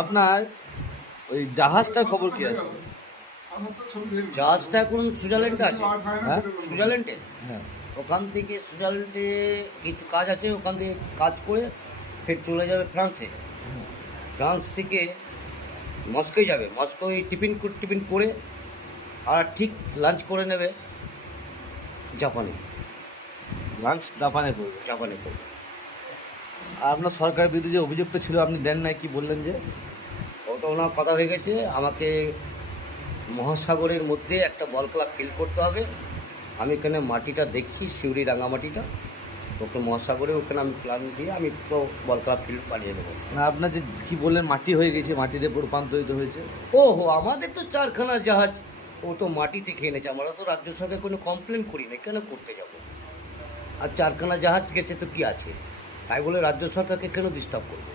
আপনার ওই জাহাজটার খবর কি আছে? জাহাজটা এখন সুইজারল্যান্ডে আছে। হ্যাঁ সুইজারল্যান্ডে হ্যাঁ। ওখান থেকে সুইজারল্যান্ডে কিছু কাজ আছে, ওখান থেকে কাজ করে ফের চলে যাবে ফ্রান্সে। ফ্রান্স থেকে মস্কোয় যাবে, মস্কোয় টিফিন করে আর ঠিক লাঞ্চ করে নেবে জাপানে। লাঞ্চ জাপানে করবে। জাপানে করবে। আর আপনার সরকারের বিরুদ্ধে যে অভিযোগটা ছিল আপনি দেন নাই, কি বললেন যে? ওটা ওনার কথা হয়ে গেছে, আমাকে মহাসাগরের মধ্যে একটা বল ক্লাব ফিল করতে হবে। আমি এখানে মাটিটা দেখছি, সিউড়ি রাঙামাটিটা, ওকে মহাসাগরে ওখানে আমি প্ল্যান দিয়ে আমি তো বল ক্লাব ফিল্ড বানিয়ে দেবো। না আপনার যে কি বললেন মাটি হয়ে গেছে, মাটিতে রূপান্তরিত হয়েছে। ওহো, আমাদের তো চারখানা জাহাজ, ও তো মাটিতে খেয়ে নিয়েছে। আমরা তো রাজ্য সরকার কোনো কমপ্লেন করি না, কেন করতে যাব? আর চারখানা জাহাজ গেছে তো কি আছে, তাই বলে রাজ্য সরকারকে কেন ডিস্টার্ব করবো?